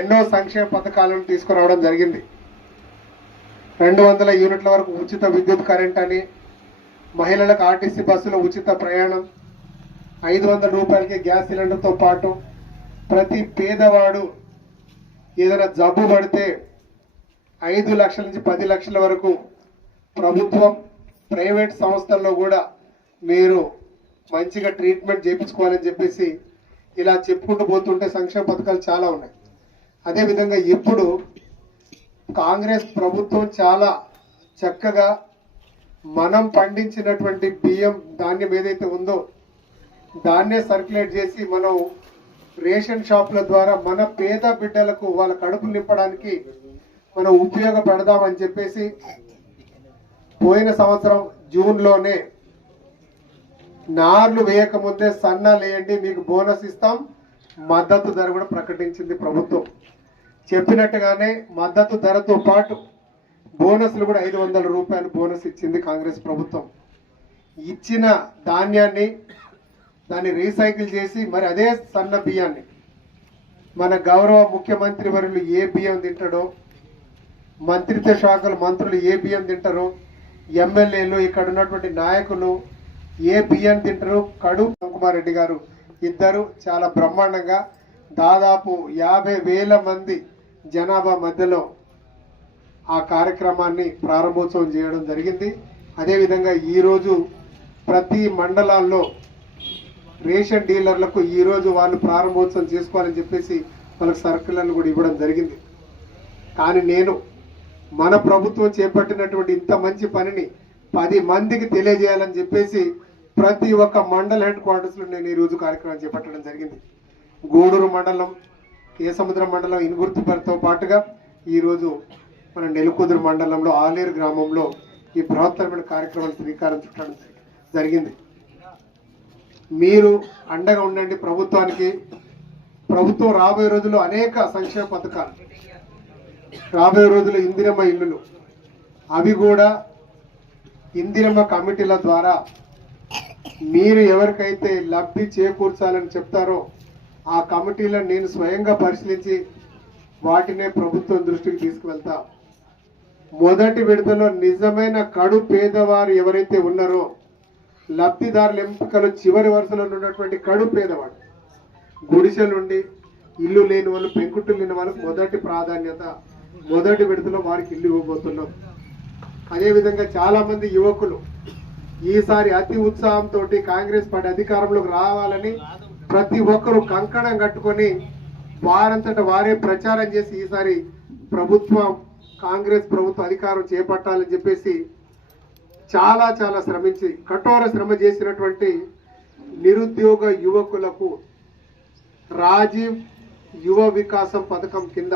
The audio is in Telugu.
ఎన్నో సంక్షేమ పథకాలను తీసుకురావడం జరిగింది. రెండు వందల యూనిట్ల వరకు ఉచిత విద్యుత్ కరెంట్ అని మహిళలకు ఆర్టీసీ బస్సులో ఉచిత ప్రయాణం ఐదు వందల రూపాయలకి గ్యాస్ సిలిండర్తో పాటు ప్రతి పేదవాడు ఏదైనా జబ్బు పడితే ఐదు లక్షల నుంచి పది లక్షల వరకు ప్రభుత్వం ప్రైవేట్ సంస్థల్లో కూడా మీరు మంచిగా ట్రీట్మెంట్ చేయించుకోవాలని చెప్పేసి ఇలా చెప్పుకుంటూ పోతుంటే సంక్షేమ పథకాలు చాలా ఉన్నాయి. అదేవిధంగా ఇప్పుడు కాంగ్రెస్ ప్రభుత్వం చాలా చక్కగా మనం పండించినటువంటి బియ్యం ధాన్యం ఏదైతే ఉందో దాన్నే సర్క్యులేట్ చేసి మనం రేషన్ షాపుల ద్వారా మన పేద బిడ్డలకు వాళ్ళ కడుపు నింపడానికి మనం ఉపయోగపడదామని చెప్పేసి పోయిన సంవత్సరం జూన్లోనే నార్లు వేయకముందే సన్నాలు వేయండి మీకు బోనస్ ఇస్తాం మద్దతు ధర కూడా ప్రకటించింది ప్రభుత్వం. చెప్పినట్టుగానే మద్దతు ధరతో పాటు బోనస్లు కూడా ఐదు వందల రూపాయలు బోనస్ ఇచ్చింది కాంగ్రెస్ ప్రభుత్వం. ఇచ్చిన ధాన్యాన్ని దాన్ని రీసైకిల్ చేసి మరి అదే సన్న బియ్యాన్ని మన గౌరవ ముఖ్యమంత్రి వర్యులు ఏ బియ్యం తింటాడో మంత్రిత్వ శాఖల మంత్రులు ఏ బియ్యం తింటారో ఎమ్మెల్యేలు ఇక్కడ ఉన్నటువంటి నాయకులు ఏ బియ్యం తింటారు కడు రెడ్డి గారు ఇద్దరు చాలా బ్రహ్మాండంగా దాదాపు యాభై వేల మంది జనాభా మధ్యలో ఆ కార్యక్రమాన్ని ప్రారంభోత్సవం చేయడం జరిగింది. అదేవిధంగా ఈరోజు ప్రతి మండలాల్లో రేషన్ డీలర్లకు ఈరోజు వాళ్ళు ప్రారంభోత్సవం చేసుకోవాలని చెప్పేసి వాళ్ళకి సర్కులను కూడా ఇవ్వడం జరిగింది. కానీ నేను మన ప్రభుత్వం చేపట్టినటువంటి ఇంత మంచి పనిని పది మందికి తెలియజేయాలని చెప్పేసి ప్రతి ఒక్క మండల హెడ్ క్వార్టర్స్లో నేను ఈరోజు కార్యక్రమం చేపట్టడం జరిగింది. గూడూరు మండలం కేసముద్రం మండలం ఇనుగుర్తిపరితో పాటుగా ఈరోజు మన నెలకూదురు మండలంలో ఆలేరు గ్రామంలో ఈ బృహత్తరమైన కార్యక్రమం శ్రీకారం చుట్టడం జరిగింది. మీరు అండగా ఉండండి ప్రభుత్వానికి. ప్రభుత్వం రాబోయే రోజుల్లో అనేక సంక్షేమ పథకాలు రాబోయే రోజుల్లో ఇందిరమ్మ ఇల్లులు. అవి కూడా ఇందిరమ్మ కమిటీల ద్వారా మీరు ఎవరికైతే లబ్ధి చేకూర్చాలని చెప్తారో ఆ కమిటీలను నేను స్వయంగా పరిశీలించి వాటినే ప్రభుత్వం దృష్టికి తీసుకువెళ్తా. మొదటి విడతలో నిజమైన కడు పేదవారు ఎవరైతే ఉన్నారో లబ్ధిదారుల ఎంపికలు చివరి వరుసలో ఉన్నటువంటి కడు పేదవాడు గుడిసెలుండి ఇల్లు లేని వాళ్ళు పెంకుట్లు లేని వాళ్ళకి మొదటి ప్రాధాన్యత మొదటి విడతలో వారికి ఇల్లు ఇవ్వబోతున్నాం. అదేవిధంగా చాలామంది యువకులు ఈసారి అతి ఉత్సాహంతో కాంగ్రెస్ పార్టీ అధికారంలోకి రావాలని ప్రతి ఒక్కరూ కంకణం కట్టుకొని వారంతట వారే ప్రచారం చేసి ఈసారి ప్రభుత్వం కాంగ్రెస్ ప్రభుత్వం అధికారం చేపట్టాలని చెప్పేసి చాలా చాలా శ్రమించి కఠోర శ్రమ చేసినటువంటి నిరుద్యోగ యువకులకు రాజీవ్ యువ వికాసం పథకం కింద